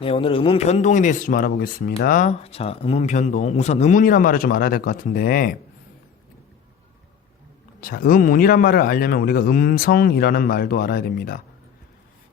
네, 오늘 음운 변동에 대해서 좀 알아보겠습니다. 자, 음운 변동. 우선 음운이란 말을 좀 알아야 될 것 같은데, 자, 음운이란 말을 알려면 우리가 음성이라는 말도 알아야 됩니다.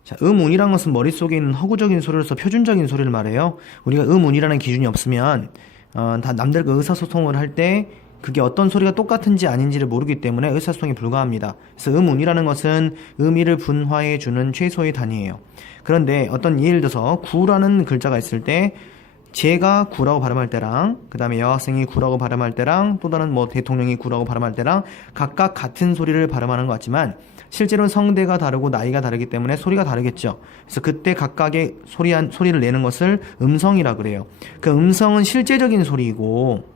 자, 음운이란 것은 머릿속에 있는 허구적인 소리로서 표준적인 소리를 말해요. 우리가 음운이라는 기준이 없으면 다 남들과 의사소통을 할 때 그게 어떤 소리가 똑같은지 아닌지를 모르기 때문에 의사소통이 불가합니다. 그래서 음운이라는 것은 의미를 분화해주는 최소의 단위예요. 그런데 어떤 예를 들어서 구라는 글자가 있을 때 제가 구라고 발음할 때랑 그 다음에 여학생이 구라고 발음할 때랑 또 다른 뭐 대통령이 구라고 발음할 때랑 각각 같은 소리를 발음하는 것 같지만 실제로는 성대가 다르고 나이가 다르기 때문에 소리가 다르겠죠. 그래서 그때 각각의 소리를 내는 것을 음성이라 그래요. 그 음성은 실제적인 소리이고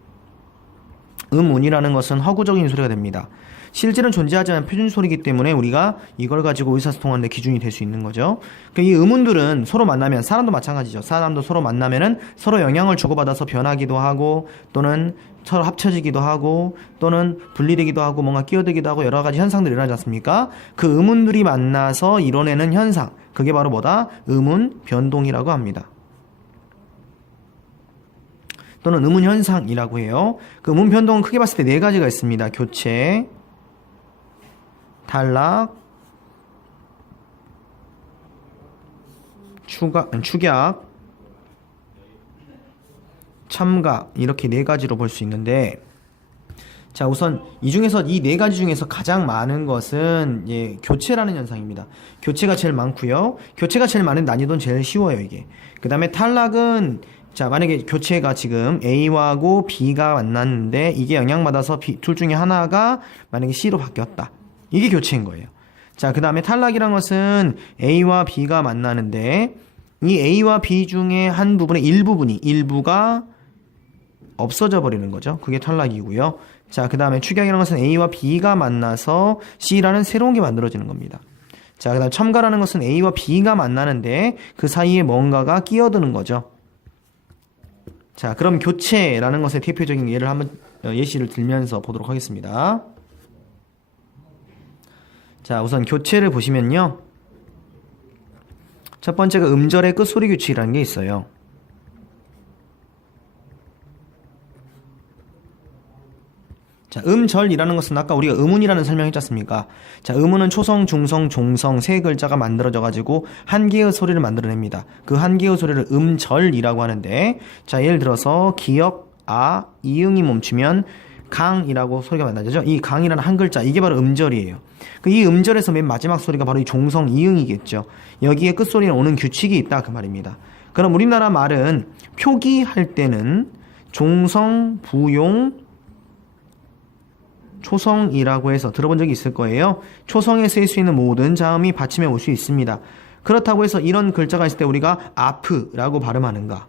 음운이라는 것은 허구적인 소리가 됩니다. 실제는 존재하지 않은 표준 소리이기 때문에 우리가 이걸 가지고 의사소통하는 데 기준이 될 수 있는 거죠. 이 음운들은 서로 만나면 사람도 마찬가지죠. 사람도 서로 만나면은 서로 영향을 주고받아서 변하기도 하고 또는 서로 합쳐지기도 하고 또는 분리되기도 하고 뭔가 끼어들기도 하고 여러 가지 현상들이 일어나지 않습니까? 그 음운들이 만나서 이뤄내는 현상, 그게 바로 뭐다? 음운 변동이라고 합니다. 또는 음운 현상이라고 해요. 그 음운 변동은 크게 봤을 때 네 가지가 있습니다. 교체, 탈락, 축약, 참가 이렇게 네 가지로 볼 수 있는데 자 우선 이 중에서 이 네 가지 중에서 가장 많은 것은 교체라는 현상입니다. 교체가 제일 많고요. 교체가 제일 많은 난이도는 제일 쉬워요 이게. 그 다음에 탈락은 자 만약에 교체가 지금 A하고 B가 만났는데 이게 영향받아서 둘 중에 하나가 만약에 C로 바뀌었다. 이게 교체인 거예요. 자 그 다음에 탈락이란 것은 A와 B가 만나는데 이 A와 B 중에 한 부분의 일부가 없어져 버리는 거죠. 그게 탈락이고요. 자 그 다음에 축약이라는 것은 A와 B가 만나서 C라는 새로운 게 만들어지는 겁니다. 자 그 다음 첨가라는 것은 A와 B가 만나는데 그 사이에 뭔가가 끼어드는 거죠. 자 그럼 교체라는 것의 대표적인 예를 한번 예시를 들면서 보도록 하겠습니다. 자 우선 교체를 보시면요, 첫 번째가 음절의 끝소리 규칙이라는 게 있어요. 자 음절이라는 것은 아까 우리가 음운이라는 설명했지 않습니까? 자 음운은 초성, 중성, 종성 세 글자가 만들어져 가지고 한 개의 소리를 만들어냅니다. 그 한 개의 소리를 음절이라고 하는데, 자 예를 들어서 기역, 아, 이응이 멈추면 강이라고 소리가 만나죠. 이 강이라는 한 글자, 이게 바로 음절이에요. 이 음절에서 맨 마지막 소리가 바로 이 종성 이응이겠죠. 여기에 끝소리는 오는 규칙이 있다 그 말입니다. 그럼 우리나라 말은 표기할 때는 종성, 부용, 초성이라고 해서 들어본 적이 있을 거예요. 초성에 쓰일 수 있는 모든 자음이 받침에 올 수 있습니다. 그렇다고 해서 이런 글자가 있을 때 우리가 아프라고 발음하는가?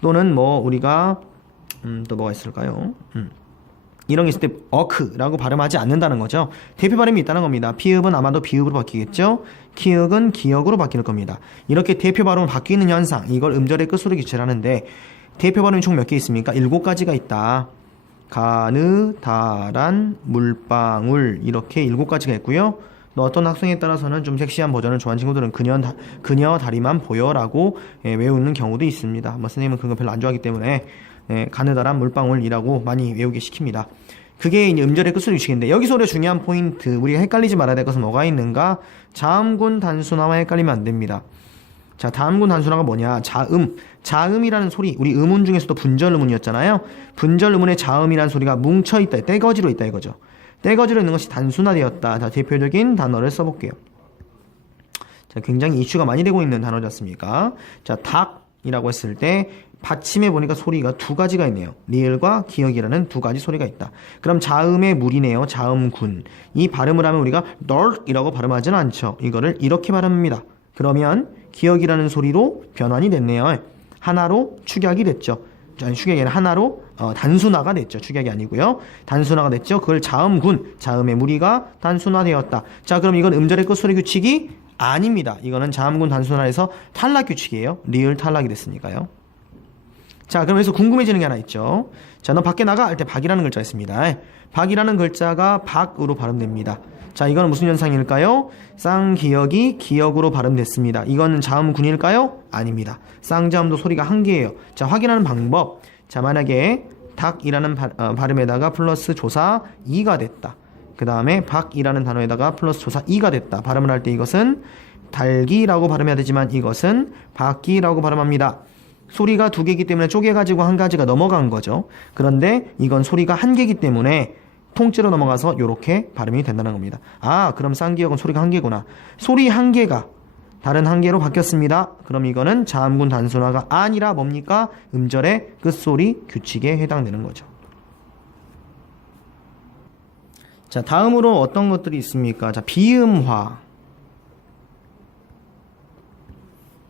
또는 뭐 우리가 또 뭐가 있을까요? 이런 게 있을 때 어크라고 발음하지 않는다는 거죠. 대표 발음이 있다는 겁니다. 피읍은 아마도 비읍으로 바뀌겠죠. 키읔은 기역으로 바뀔 겁니다. 이렇게 대표 발음으로 바뀌는 현상, 이걸 음절의 끝소리 규칙이라는데 대표 발음이 총 몇 개 있습니까? 7가지가 있다. 가느, 다란, 물방울 이렇게 7가지가 있고요. 또 어떤 학생에 따라서는 좀 섹시한 버전을 좋아하는 친구들은 그녀 다리만 보여라고 외우는 경우도 있습니다. 선생님은 그런 거 별로 안 좋아하기 때문에 가느다란 물방울이라고 많이 외우게 시킵니다. 그게 이제 음절의 끝소리 규칙인데, 여기서 우리가 중요한 포인트, 우리가 헷갈리지 말아야 될 것은 뭐가 있는가? 자음군 단순화와 헷갈리면 안 됩니다. 자 다음군 단순화가 뭐냐? 자음이라는 소리, 우리 음운 중에서도 분절 음운이었잖아요. 분절 음운의 자음이라는 소리가 뭉쳐있다, 떼거지로 있다 이거죠. 떼거지로 있는 것이 단순화되었다. 자 대표적인 단어를 써볼게요. 자 굉장히 이슈가 많이 되고 있는 단어지 않습니까? 자 닭이라고 했을 때 받침에 보니까 소리가 2가지가 있네요. 리을과 기역이라는 2가지 소리가 있다. 그럼 자음의 물이네요. 자음군. 이 발음을 하면 우리가 널이라고 발음하지는 않죠. 이거를 이렇게 발음합니다. 그러면 기역이라는 소리로 변환이 됐네요. 하나로 축약이 됐죠. 축약이 아니라 하나로 단순화가 됐죠. 축약이 아니고요. 단순화가 됐죠. 그걸 자음군, 자음의 무리가 단순화되었다. 자 그럼 이건 음절의 끝소리 규칙이 아닙니다. 이거는 자음군 단순화해서 탈락 규칙이에요. 리을 탈락이 됐으니까요. 자 그럼 여기서 궁금해지는 게 하나 있죠. 자 너 밖에 나가 할 때 박이라는 글자가 있습니다. 박이라는 글자가 박으로 발음됩니다. 자, 이거는 무슨 현상일까요? 쌍기역이 기역으로 발음됐습니다. 이거는 자음군일까요? 아닙니다. 쌍자음도 소리가 한 개예요. 자, 확인하는 방법. 자, 만약에 닭이라는 발음에다가 플러스 조사 이가 됐다. 그 다음에 박이라는 단어에다가 플러스 조사 이가 됐다. 발음을 할 때 이것은 달기라고 발음해야 되지만 이것은 박기라고 발음합니다. 소리가 두 개이기 때문에 쪼개가지고 한 가지가 넘어간 거죠. 그런데 이건 소리가 한 개이기 때문에 통째로 넘어가서 이렇게 발음이 된다는 겁니다. 아, 그럼 쌍기역은 소리가 한 개구나. 소리 한 개가 다른 한 개로 바뀌었습니다. 그럼 이거는 자음군 단순화가 아니라 뭡니까? 음절의 끝소리 규칙에 해당되는 거죠. 자, 다음으로 어떤 것들이 있습니까? 자, 비음화.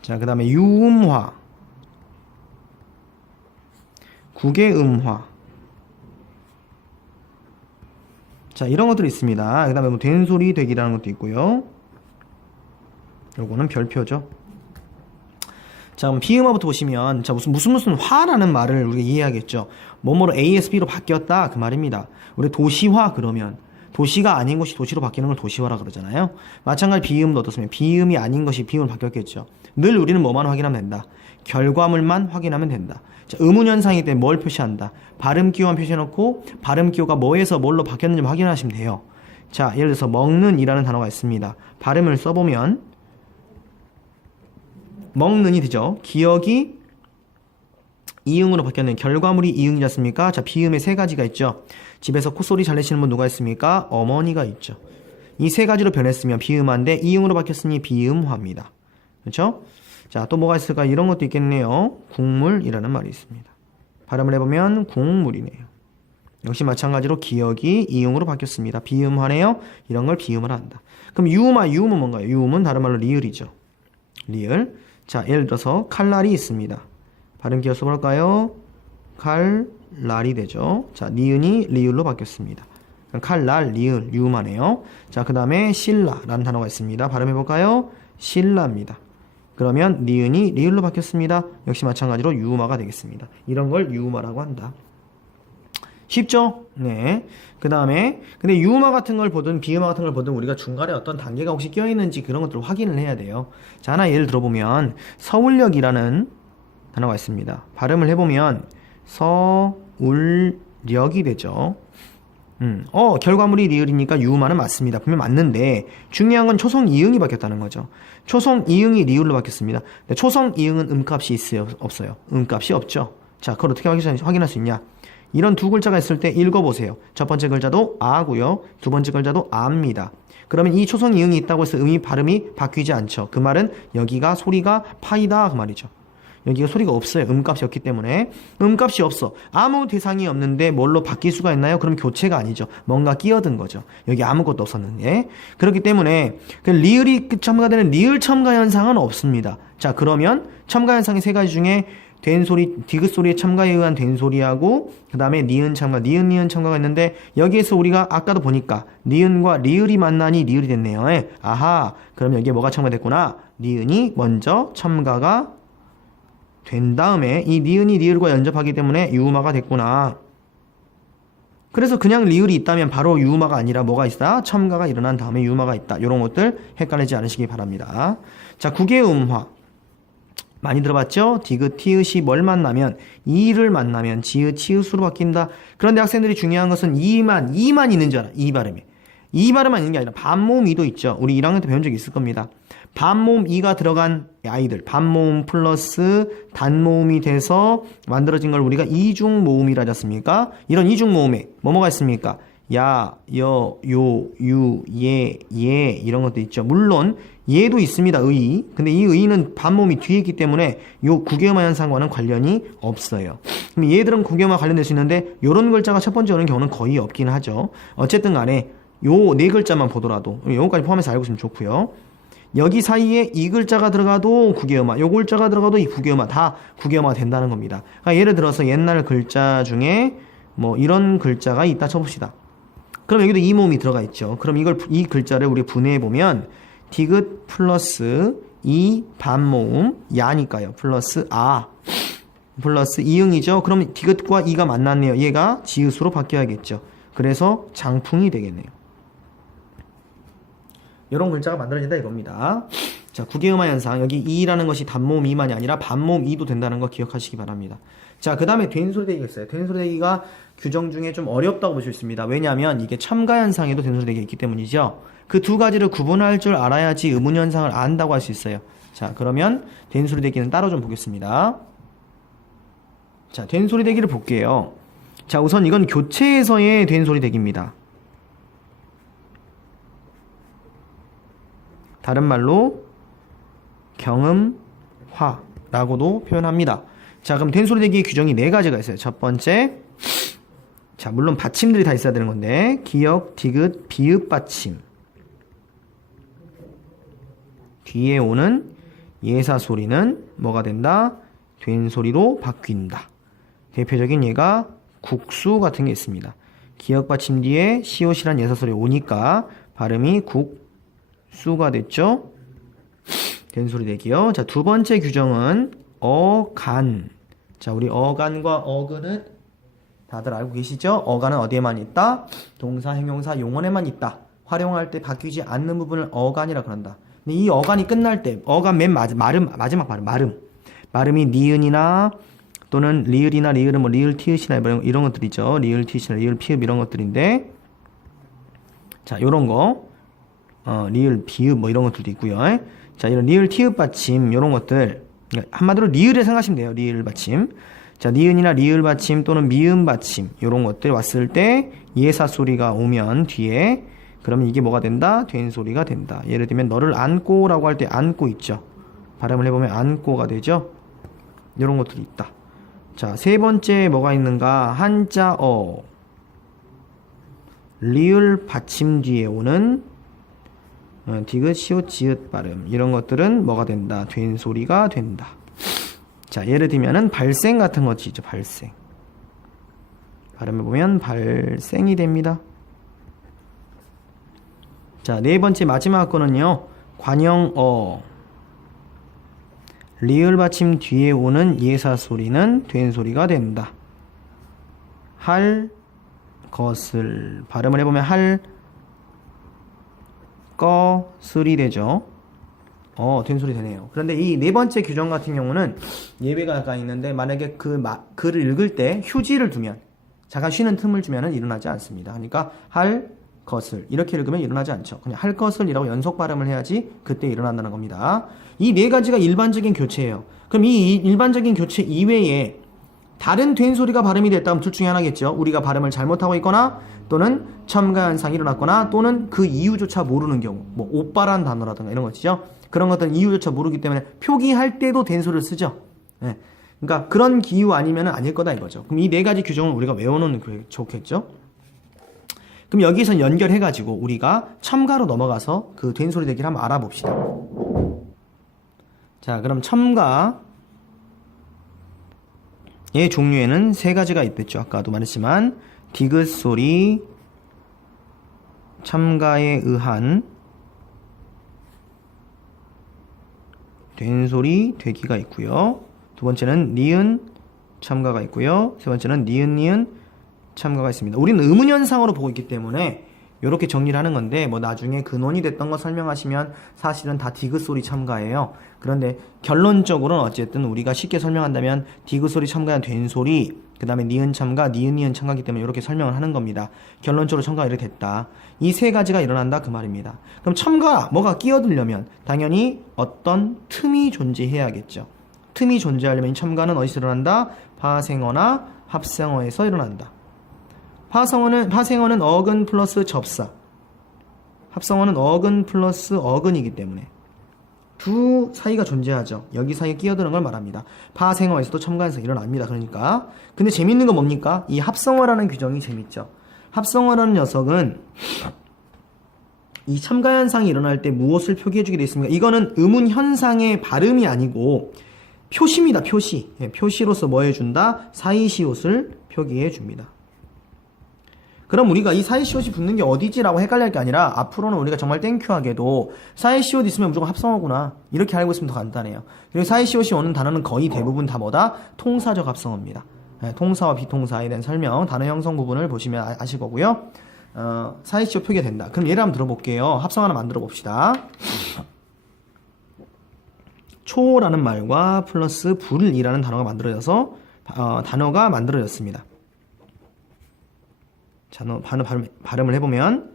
자, 그 다음에 유음화. 국외음화. 자, 이런 것들이 있습니다. 그 다음에 뭐 된소리 되기라는 것도 있고요. 요거는 별표죠. 자, 그럼 비음화부터 보시면, 자, 무슨 화라는 말을 우리가 이해하겠죠. 뭐뭐로 ASB로 바뀌었다 그 말입니다. 우리 도시화 그러면 도시가 아닌 것이 도시로 바뀌는 걸 도시화라 그러잖아요. 마찬가지 비음도 어떻습니까? 비음이 아닌 것이 비음으로 바뀌었겠죠. 늘 우리는 뭐만 확인하면 된다. 결과물만 확인하면 된다. 자, 의문현상이기 때문에 뭘 표시한다. 발음기호만 표시해놓고 발음기호가 뭐에서 뭘로 바뀌었는지 확인하시면 돼요. 자, 예를 들어서 먹는 이라는 단어가 있습니다. 발음을 써보면 먹는이 되죠. 기억이 이응으로 바뀌었는 결과물이 이응이지 않습니까? 자, 비음에 세 가지가 있죠. 집에서 콧소리 잘 내시는 분 누가 있습니까? 어머니가 있죠. 이 세 가지로 변했으면 비음화인데 이응으로 바뀌었으니 비음화입니다. 그렇죠? 자, 또 뭐가 있을까? 이런 것도 있겠네요. 국물이라는 말이 있습니다. 발음을 해보면 국물이네요. 역시 마찬가지로 기억이 이응으로 바뀌었습니다. 비음화네요. 이런 걸 비음을 한다. 그럼 유음은 뭔가요? 유음은 다른 말로 리을이죠. 리을. 자, 예를 들어서 칼날이 있습니다. 발음 기어 써볼까요? 칼날이 되죠. 자, 니은이 리을로 바뀌었습니다. 칼날, 리을, 유음하네요. 자, 그 다음에 신라라는 단어가 있습니다. 발음해볼까요? 신라입니다. 그러면 니은이 리을로 바뀌었습니다. 역시 마찬가지로 유음화가 되겠습니다. 이런 걸 유음화라고 한다. 쉽죠? 네. 그 다음에 근데 유음화 같은 걸 보든 비음화 같은 걸 보든 우리가 중간에 어떤 단계가 혹시 껴있는지 그런 것들을 확인을 해야 돼요. 자, 하나 예를 들어보면 서울역이라는 단어가 있습니다. 발음을 해보면 서울역이 되죠. 결과물이 리을이니까 유음화는 맞습니다. 분명 맞는데 중요한 건 초성 이응이 바뀌었다는 거죠. 초성 이응이 리을로 바뀌었습니다. 근데 초성 이응은 음값이 있어요? 없어요? 음값이 없죠. 자, 그걸 어떻게 확인할 수 있냐? 이런 두 글자가 있을 때 읽어보세요. 첫 번째 글자도 아고요. 두 번째 글자도 아입니다. 그러면 이 초성 이응이 있다고 해서 발음이 바뀌지 않죠. 그 말은 여기가 소리가 파이다 그 말이죠. 여기가 소리가 없어요. 음값이 없기 때문에. 음값이 없어. 아무 대상이 없는데 뭘로 바뀔 수가 있나요? 그럼 교체가 아니죠. 뭔가 끼어든 거죠. 여기 아무것도 없었는데. 그렇기 때문에 리을이 첨가되는 리을 첨가 현상은 없습니다. 자, 그러면 첨가 현상이 세 가지 중에 된소리, 디귿 소리의 첨가에 의한 된소리하고 그 다음에 니은 첨가, 니은 첨가가 있는데 여기에서 우리가 아까도 보니까 니은과 리을이 만나니 리을이 됐네요. 아하, 그럼 여기에 뭐가 첨가됐구나? 니은이 먼저 첨가가 된 다음에 이 니은이 리을과 연접하기 때문에 유음화가 됐구나. 그래서 그냥 리을이 있다면 바로 유음화가 아니라 뭐가 있다? 첨가가 일어난 다음에 유음화가 있다. 이런 것들 헷갈리지 않으시기 바랍니다. 자, 국외음화 많이 들어봤죠? 디귿, 티읕이 뭘 만나면 이를 만나면 지읒, 치읓으로 바뀐다. 그런데 학생들이 중요한 것은 이만 있는 줄 알아. 이 발음에. 이 발음만 있는 게 아니라 반모음 이도 있죠. 우리 1학년 때 배운 적이 있을 겁니다. 반모음 이가 들어간 아이들, 반모음 플러스 단모음이 돼서 만들어진 걸 우리가 이중모음이라 하지 않습니까? 이런 이중모음에 뭐가 있습니까? 야, 여, 요, 유, 예, 예 이런 것도 있죠. 물론 예도 있습니다. 의. 근데 이 의는 반모음이 뒤에 있기 때문에 요 국외음화 현상과는 관련이 없어요. 그럼 얘들은 국외음화 관련될 수 있는데 요런 글자가 첫 번째 오는 경우는 거의 없긴 하죠. 어쨌든 간에 요 네 글자만 보더라도 요거까지 포함해서 알고 있으면 좋고요. 여기 사이에 이 글자가 들어가도 국외음화, 요 글자가 들어가도 이 국외음화 다 국외음화가 된다는 겁니다. 그러니까 예를 들어서 옛날 글자 중에 뭐 이런 글자가 있다 쳐봅시다. 그럼 여기도 이 모음이 들어가 있죠. 그럼 이 글자를 우리 분해해 보면 디귿 플러스 이 반모음 야니까요. 플러스 아 플러스 이응이죠. 그럼 디귿과 이가 만났네요. 얘가 지읒으로 바뀌어야겠죠. 그래서 장풍이 되겠네요. 이런 글자가 만들어진다 이겁니다. 자, 국외음화 현상. 여기 이라는 것이 단모음 이만이 아니라 반모음 이도 된다는 거 기억하시기 바랍니다. 자, 그 다음에 된소리대기가 있어요. 된소리대기가 규정 중에 좀 어렵다고 볼 수 있습니다. 왜냐하면 이게 첨가 현상에도 된소리대기가 있기 때문이죠. 그 두 가지를 구분할 줄 알아야지 의문 현상을 안다고 할 수 있어요. 자, 그러면 된소리대기는 따로 좀 보겠습니다. 자, 된소리대기를 볼게요. 자, 우선 이건 교체에서의 된소리대기입니다. 다른 말로 경음화라고도 표현합니다. 자, 그럼 된소리대기의 규정이 네 가지가 있어요. 첫 번째, 자, 물론 받침들이 다 있어야 되는 건데, 기역, 디귿, 비읍 받침. 뒤에 오는 예사 소리는 뭐가 된다? 된소리로 바뀐다. 대표적인 예가 국수 같은 게 있습니다. 기역 받침 뒤에 시옷이란 예사 소리 오니까 발음이 국수가 됐죠? 된소리대기요. 자, 두 번째 규정은 어간. 자, 우리 어간과 어근은 다들 알고 계시죠? 어간은 어디에만 있다? 동사, 형용사, 용언에만 있다. 활용할 때 바뀌지 않는 부분을 어간이라 그런다. 근데 이 어간이 끝날 때, 어간 맨 마지막 발음, 발음이 니은이나 또는 리을이나 리을은 뭐 리을 티읕이나 이런 것들이죠. 리을 티읕이나 리을 피읍 이런 것들인데, 자, 요런 거, 리을 비읍 뭐 이런 것들도 있고요. 자, 이런 리을 티읕 받침 요런 것들, 한마디로 리을에 생각하시면 돼요. 리을 받침. 자, 니은이나 리을 받침 또는 미음 받침 요런 것들 왔을 때 예사 소리가 오면 뒤에, 그러면 이게 뭐가 된다? 된소리가 된다. 예를 들면 너를 안고 라고 할 때 안고 있죠. 발음을 해보면 안고가 되죠. 요런 것들이 있다. 자, 세 번째 뭐가 있는가? 한자 리을 받침 뒤에 오는 디귿, 시옷, 지읒 발음 이런 것들은 뭐가 된다? 된소리가 된다. 자, 예를 들면은 발생 같은 것이죠. 발생. 발음해보면 발생이 됩니다. 자, 네 번째 마지막 거는요. 관형어. 리을 받침 뒤에 오는 예사 소리는 된소리가 된다. 할 것을 발음을 해보면 할 것을이 되죠. 된소리 되네요. 그런데 이 네 번째 규정 같은 경우는 예외가 약간 있는데, 만약에 글을 읽을 때 휴지를 두면, 잠깐 쉬는 틈을 주면은 일어나지 않습니다. 그러니까 할 것을 이렇게 읽으면 일어나지 않죠. 그냥 할 것을이라고 연속 발음을 해야지 그때 일어난다는 겁니다. 이 네 가지가 일반적인 교체예요. 그럼 이 일반적인 교체 이외에 다른 된소리가 발음이 됐다면 둘 중에 하나겠죠. 우리가 발음을 잘못하고 있거나 또는 첨가 현상이 일어났거나 또는 그 이유조차 모르는 경우, 뭐 오빠란 단어라든가 이런 것이죠. 그런 것들은 이유조차 모르기 때문에 표기할 때도 된소리를 쓰죠. 네. 그러니까 그런 기유 아니면 아닐 거다 이거죠. 그럼 이 네 가지 규정을 우리가 외워놓는 게 좋겠죠. 그럼 여기서 연결해가지고 우리가 첨가로 넘어가서 그 된소리 대기를 한번 알아봅시다. 자, 그럼 첨가의 종류에는 세 가지가 있겠죠. 아까도 말했지만 디귿 소리, 첨가에 의한 된소리 되기가 있고요. 두 번째는 니은 첨가가 있고요. 세 번째는 니은 첨가가 있습니다. 우리는 의문현상으로 보고 있기 때문에 이렇게 정리를 하는 건데, 뭐 나중에 근원이 됐던 거 설명하시면 사실은 다 디귿 소리 첨가예요. 그런데 결론적으로는 어쨌든 우리가 쉽게 설명한다면 디귿 소리 첨가한 된소리, 그 다음에 니은 첨가, 니은 첨가기 때문에 이렇게 설명을 하는 겁니다. 결론적으로 첨가가 이렇게 됐다. 이 세 가지가 일어난다 그 말입니다. 그럼 첨가, 뭐가 끼어들려면 당연히 어떤 틈이 존재해야겠죠. 틈이 존재하려면 첨가는 어디서 일어난다? 파생어나 합성어에서 일어난다. 파생어는 어근 플러스 접사, 합성어는 어근 플러스 어근이기 때문에 두 사이가 존재하죠. 여기 사이에 끼어드는 걸 말합니다. 파생어에서도 첨가 현상이 일어납니다. 그러니까 근데 재밌는 건 뭡니까? 이 합성어라는 규정이 재밌죠. 합성어라는 녀석은 이 첨가 현상이 일어날 때 무엇을 표기해주게 되어 있습니까? 이거는 의문 현상의 발음이 아니고 표시입니다. 표시. 표시로서 뭐 해준다? 사이시옷을 표기해줍니다. 그럼 우리가 이 사이시옷이 붙는 게 어디지라고 헷갈릴 게 아니라 앞으로는 우리가 정말 땡큐하게도 사이시옷 있으면 무조건 합성어구나 이렇게 알고 있으면 더 간단해요. 그리고 사이시옷이 오는 단어는 거의 대부분 다 뭐다? 통사적 합성어입니다. 통사와 비통사에 대한 설명, 단어 형성 부분을 보시면 아실 거고요. 사이시옷 표기가 된다. 그럼 예를 한번 들어볼게요. 합성 하나 만들어 봅시다. 초라는 말과 플러스 불이라는 단어가 만들어져서 단어가 만들어졌습니다. 자, 발음을 해보면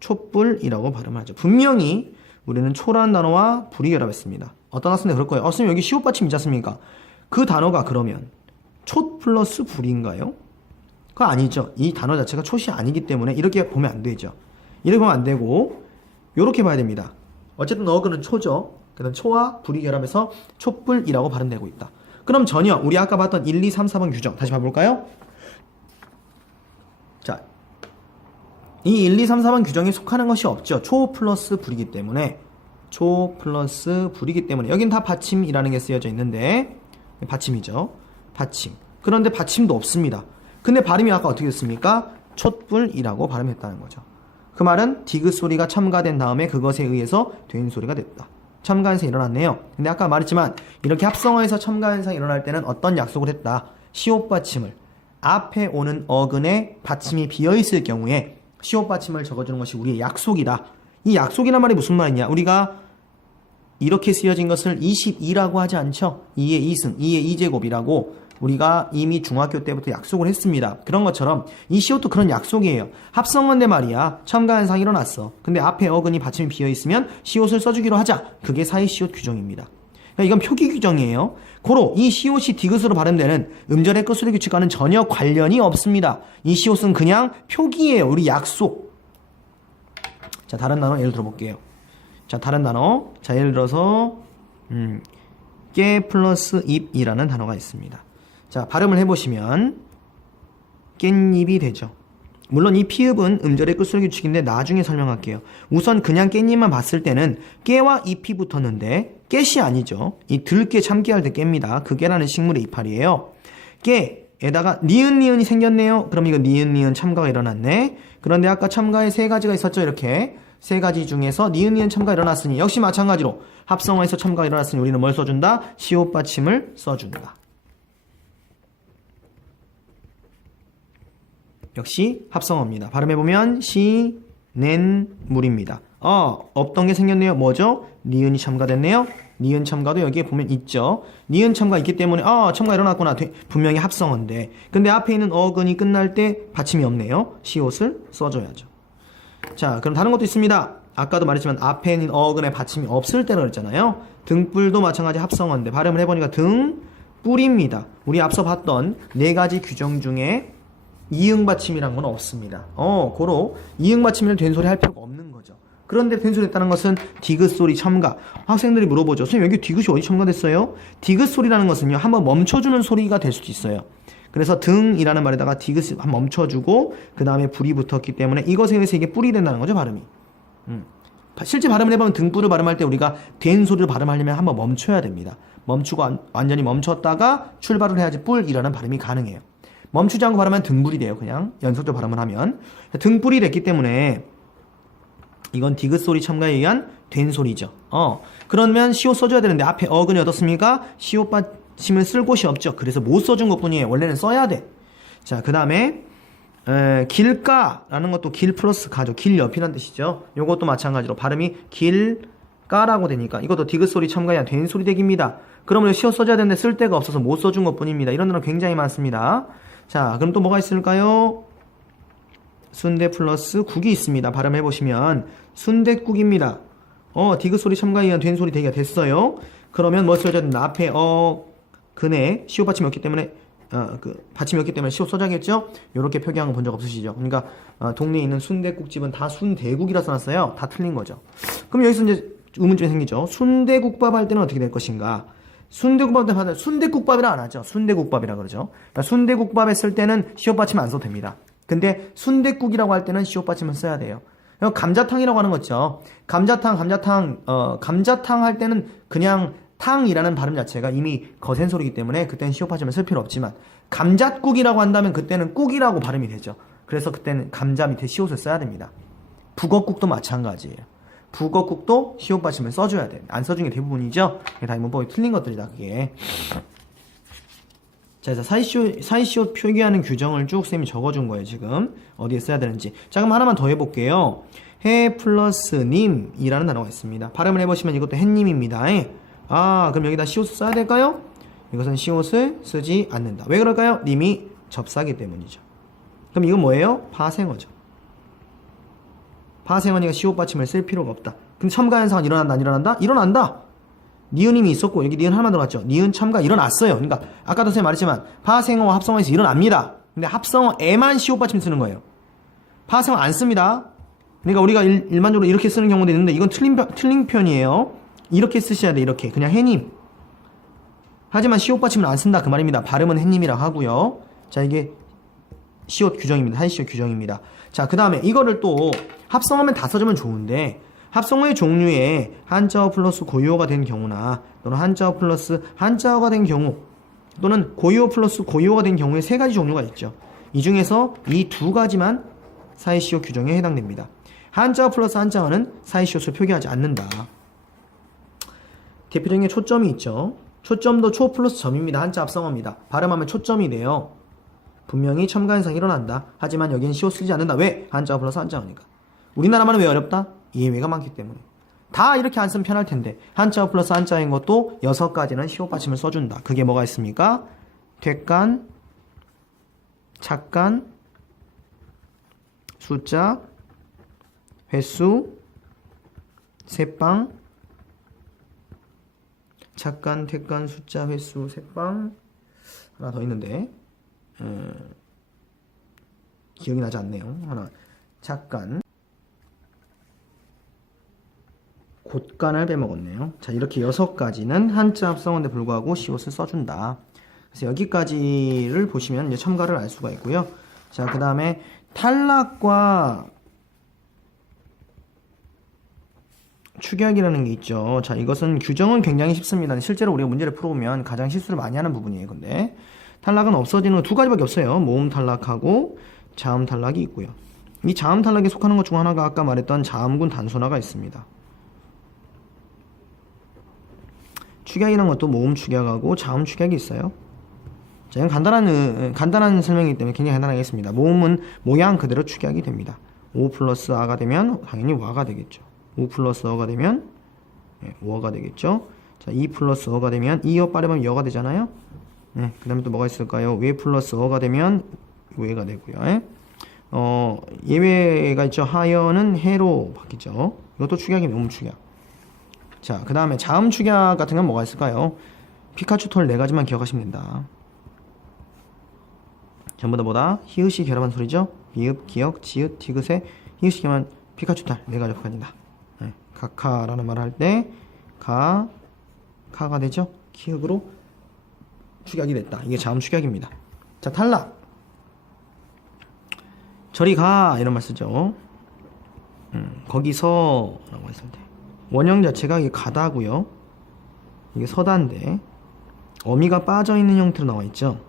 촛불이라고 발음을 하죠. 분명히 우리는 초라는 단어와 불이 결합했습니다. 어떤 학생들 그럴 거예요. 선생님 여기 시옷 받침 있지 않습니까? 그 단어가 그러면 촛 플러스 불인가요? 그거 아니죠. 이 단어 자체가 촛이 아니기 때문에 이렇게 보면 안 되죠. 이렇게 보면 안 되고 이렇게 봐야 됩니다. 어쨌든 어근은 초죠. 그다음 초와 불이 결합해서 촛불이라고 발음되고 있다. 그럼 전혀 우리 아까 봤던 1, 2, 3, 4번 규정 다시 봐볼까요? 자, 이 1, 2, 3, 4번 규정에 속하는 것이 없죠. 초 플러스 불이기 때문에 여긴 다 받침이라는 게 쓰여져 있는데 받침이죠. 받침. 그런데 받침도 없습니다. 근데 발음이 아까 어떻게 됐습니까? 촛불이라고 발음했다는 거죠. 그 말은 디귿 소리가 첨가된 다음에 그것에 의해서 된 소리가 됐다. 첨가 현상이 일어났네요. 근데 아까 말했지만 이렇게 합성어에서 첨가 현상이 일어날 때는 어떤 약속을 했다. 시옷 받침을 앞에 오는 어근에 받침이 비어있을 경우에 시옷 받침을 적어주는 것이 우리의 약속이다. 이 약속이란 말이 무슨 말이냐? 우리가 이렇게 쓰여진 것을 22라고 하지 않죠? 2의 2승, 2의 2제곱이라고 우리가 이미 중학교 때부터 약속을 했습니다. 그런 것처럼 이 시옷도 그런 약속이에요. 합성어인데 말이야. 첨가 현상이 일어났어. 근데 앞에 어근이 받침이 비어있으면 시옷을 써주기로 하자. 그게 사이시옷 규정입니다. 그러니까 이건 표기 규정이에요. 고로 이 시옷이 디귿으로 발음되는 음절의 끝소리 규칙과는 전혀 관련이 없습니다. 이 시옷은 그냥 표기예요. 우리 약속. 자, 다른 단어 예를 들어볼게요. 자, 다른 단어. 자, 예를 들어서 깨 플러스 잎이라는 단어가 있습니다. 자, 발음을 해보시면 깻잎이 되죠. 물론 이 피읍은 음절의 끝소리 규칙인데 나중에 설명할게요. 우선 그냥 깻잎만 봤을 때는 깨와 잎이 붙었는데 깨시 아니죠. 이 들깨 참깨 할 때 깨입니다. 그 깨라는 식물의 이파리예요. 깨에다가 니은이 생겼네요. 그럼 이거 니은 첨가가 일어났네. 그런데 아까 첨가에 세 가지가 있었죠. 이렇게 세 가지 중에서 니은 첨가가 일어났으니 역시 마찬가지로 합성어에서 첨가가 일어났으니 우리는 뭘 써준다? 시옷 받침을 써준다. 역시 합성어입니다. 발음해보면 시낸물입니다. 없던 게 생겼네요. 뭐죠? 니은이 첨가됐네요. 니은 첨가도 여기에 보면 있죠. 니은 첨가 있기 때문에 첨가 일어났구나. 분명히 합성어인데 근데 앞에 있는 어근이 끝날 때 받침이 없네요. 시옷을 써줘야죠. 자, 그럼 다른 것도 있습니다. 아까도 말했지만 앞에 있는 어근에 받침이 없을 때라 그랬잖아요. 등불도 마찬가지 합성어인데 발음을 해보니까 등뿔입니다. 우리 앞서 봤던 네 가지 규정 중에 이응 받침이란 건 없습니다. 고로 이응 받침이란 된 소리 할 필요가 없는 거죠. 그런데 된 소리 했다는 것은 디귿 소리 첨가. 학생들이 물어보죠. 선생님 여기 디귿이 어디 첨가됐어요? 디귿 소리라는 것은요 한번 멈춰주는 소리가 될 수도 있어요. 그래서 등이라는 말에다가 디귿을 한번 멈춰주고 그 다음에 불이 붙었기 때문에 이것에 의해서 이게 뿔이 된다는 거죠. 발음이. 실제 발음을 해보면 등불을 발음할 때 우리가 된 소리를 발음하려면 한번 멈춰야 됩니다. 멈추고 완전히 멈췄다가 출발을 해야지 뿔이라는 발음이 가능해요. 멈추지 않고 발음하면 등불이 돼요. 그냥 연속적으로 발음을 하면 등불이 됐기 때문에 이건 디귿 소리 첨가에 의한 된 소리죠. 그러면 시옷 써줘야 되는데 앞에 어근이 어떻습니까? 시옷 받침을 쓸 곳이 없죠. 그래서 못 써준 것뿐이에요. 원래는 써야 돼. 자, 그 다음에 길가라는 것도 길 플러스 가죠. 길 옆이란 뜻이죠. 요것도 마찬가지로 발음이 길가라고 되니까 이것도 디귿 소리 첨가에 의한 된 소리 되기입니다. 그러면 시옷 써줘야 되는데 쓸 데가 없어서 못 써준 것뿐입니다. 이런 단어 굉장히 많습니다. 자, 그럼 또 뭐가 있을까요? 순대 플러스 국이 있습니다. 발음해보시면 순댓국입니다. 디귿 소리 첨가에 의한 된 소리 되기가 됐어요. 그러면 뭐 써줘야 된다? 앞에 근에 시옷 받침이 없기 때문에 받침이 없기 때문에 시옷 써줘야겠죠? 이렇게 표기한 거 본 적 없으시죠? 그러니까 동네에 있는 순댓국집은 다 순대국이라 써놨어요. 다 틀린 거죠. 그럼 여기서 이제 의문점이 생기죠. 순대국밥 할 때는 어떻게 될 것인가? 순대국밥 순대국밥이라 안 하죠. 순대국밥이라 그러죠. 그러니까 순대국밥 했을 때는 시옷 받침 안 써도 됩니다. 근데 순댓국이라고 할 때는 시옷 받침을 써야 돼요. 감자탕이라고 하는 거죠. 감자탕 할 때는 그냥 탕이라는 발음 자체가 이미 거센 소리이기 때문에 그때는 시옷 받침을 쓸 필요 없지만 감잣국이라고 한다면 그때는 국이라고 발음이 되죠. 그래서 그때는 감자 밑에 시옷을 써야 됩니다. 북어국도 마찬가지예요. 북어국도 시옷 받침을 써줘야 돼요. 안 써준 게 대부분이죠. 다 문법이 틀린 것들이다 그게. 자, 그래서 사이시옷 표기하는 규정을 쭉 쌤이 적어준 거예요, 지금. 어디에 써야 되는지. 자, 그럼 하나만 더 해볼게요. 해 플러스 님이라는 단어가 있습니다. 발음을 해보시면 이것도 해님입니다. 그럼 여기다 시옷을 써야 될까요? 이것은 시옷을 쓰지 않는다. 왜 그럴까요? 님이 접사기 때문이죠. 그럼 이건 뭐예요? 파생어죠. 파생어니까 시옷 받침을 쓸 필요가 없다. 근데 첨가 현상은 일어난다, 안 일어난다? 일어난다. 니은임이 있었고 여기 니은 하나만 들어갔죠. 니은 첨가 일어났어요. 그러니까 아까도 선생님 말했지만 파생어와 합성어에서 일어납니다. 근데 합성어에만 시옷 받침 쓰는 거예요. 파생어 안 씁니다. 그러니까 우리가 일반적으로 이렇게 쓰는 경우도 있는데 이건 틀린 편이에요. 이렇게 쓰셔야 돼. 이렇게 그냥 해님. 하지만 시옷 받침을 안 쓴다 그 말입니다. 발음은 해님이라고 하고요. 자, 이게 시옷 규정입니다. 사이시옷 규정입니다. 자, 그 다음에 이거를 또 합성하면 다 써주면 좋은데 합성어의 종류에 한자어 플러스 고유어가 된 경우나 또는 한자어 플러스 한자어가 된 경우 또는 고유어 플러스 고유어가 된 경우에 세 가지 종류가 있죠. 이 중에서 이 두 가지만 사이시옷 규정에 해당됩니다. 한자어 플러스 한자어는 사이시옷을 표기하지 않는다. 대표적인 게 초점이 있죠. 초점도 초 플러스 점입니다. 한자 합성어입니다. 발음하면 초점이 돼요. 분명히 첨가 현상이 일어난다. 하지만 여기는 시옷 쓰지 않는다. 왜? 한자어 플러스 한자어니까. 우리나라말은 왜 어렵다? 예외가 많기 때문에. 다 이렇게 안 쓰면 편할 텐데 한자어 플러스 한자어인 것도 6가지는 시옷 받침을 써준다. 그게 뭐가 있습니까? 객간, 착간, 숫자, 횟수, 새빵, 착간, 택간, 숫자, 횟수, 새빵. 하나 더 있는데 기억이 나지 않네요. 하나, 착간, 곳간을 빼먹었네요. 자, 이렇게 6가지는 한자 합성어인데 불구하고 시옷을 써준다. 그래서 여기까지를 보시면 이제 첨가를 알 수가 있고요. 자, 그 다음에 탈락과 축약이라는 게 있죠. 자, 이것은 규정은 굉장히 쉽습니다. 실제로 우리가 문제를 풀어보면 가장 실수를 많이 하는 부분이에요. 근데 탈락은 없어지는 거 2가지밖에 없어요. 모음 탈락하고 자음 탈락이 있고요. 이 자음 탈락에 속하는 것 중 하나가 아까 말했던 자음군 단순화가 있습니다. 축약이라는 것도 모음 축약하고 자음 축약이 있어요. 자, 이건 간단한 설명이기 때문에 굉장히 간단하게 했습니다. 모음은 모양 그대로 축약이 됩니다. 오 플러스 아가 되면 당연히 와가 되겠죠. 우 플러스 어가 되면 우어가 되겠죠. 자, 이 플러스 어가 되면 이어 빠르면 여가 되잖아요. 그 다음에 또 뭐가 있을까요? 왜 플러스 어가 되면 외가 되고요. 예외가 있죠. 하여는 해로 바뀌죠. 이것도 축약이 모음 축약. 자, 그 다음에 자음 축약 같은 건 뭐가 있을까요? 피카츄 털 4가지만 기억하시면 된다. 전부 다 뭐다? 히읗이 결합한 소리죠. 미읍, 기역, 지읒, 티귿에 히읗이 결합한 피카츄 털 4가지로 바뀐다. 카카라는 말을 할 때 카가 되죠. 키읔으로 축약이 됐다. 이게 자음 축약입니다. 자, 탈락. 저리 가 이런 말 쓰죠. 거기서 라고 했을 때 원형 자체가 이게 가다고요. 이게 서다인데 어미가 빠져있는 형태로 나와 있죠.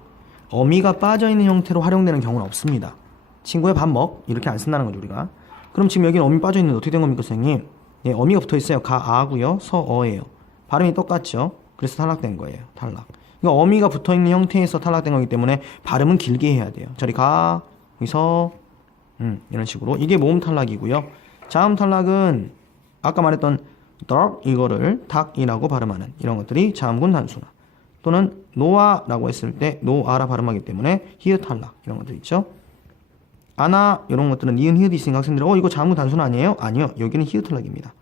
어미가 빠져있는 형태로 활용되는 경우는 없습니다. 친구의 밥 먹 이렇게 안 쓴다는 거죠 우리가. 그럼 지금 여기는 어미 빠져있는데 어떻게 된 겁니까 선생님? 예, 어미가 붙어있어요. 가아고요. 서어예요. 발음이 똑같죠. 그래서 탈락된 거예요. 탈락. 그러니까 어미가 붙어있는 형태에서 탈락된 거기 때문에 발음은 길게 해야 돼요. 저리 가 여기서 이런 식으로. 이게 모음 탈락이고요. 자음 탈락은 아까 말했던 dog 이거를 닭이라고 발음하는 이런 것들이 자음군 단순화. 또는 노아라고 했을 때 노아라 발음하기 때문에 히읗 탈락 이런 것들 있죠. 아나 이런 것들은 니은 히읗이 있으니까 학생들 이거 자음군 단순화 아니에요? 아니요. 여기는 히읗 탈락입니다.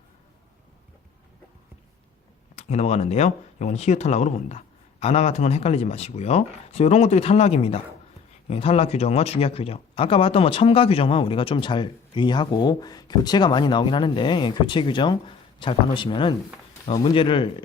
이렇게 넘어가는데요. 이건 히읗 탈락으로 본다. 아나 같은 건 헷갈리지 마시고요. 그래서 이런 것들이 탈락입니다. 탈락 규정과 축약 규정. 아까 봤던 뭐 첨가 규정만 우리가 좀 잘 유의하고 교체가 많이 나오긴 하는데 교체 규정 잘 봐놓으시면은 문제를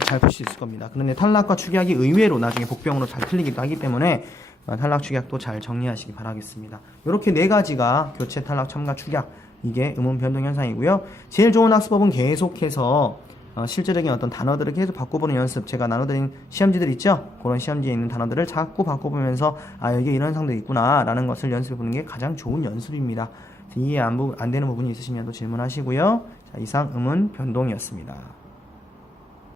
잘 풀 수 있을 겁니다. 그런데 탈락과 축약이 의외로 나중에 복병으로 잘 틀리기도 하기 때문에 탈락 축약도 잘 정리하시기 바라겠습니다. 이렇게 4가지가 교체, 탈락, 첨가, 축약 이게 음운 변동 현상이고요. 제일 좋은 학습법은 계속해서 실제적인 어떤 단어들을 계속 바꿔보는 연습. 제가 나눠드린 시험지들 있죠? 그런 시험지에 있는 단어들을 자꾸 바꿔보면서 여기에 이런 현상도 있구나 라는 것을 연습해보는 게 가장 좋은 연습입니다. 이해 안 되는 부분이 있으시면 또 질문하시고요. 자, 이상 음운 변동이었습니다.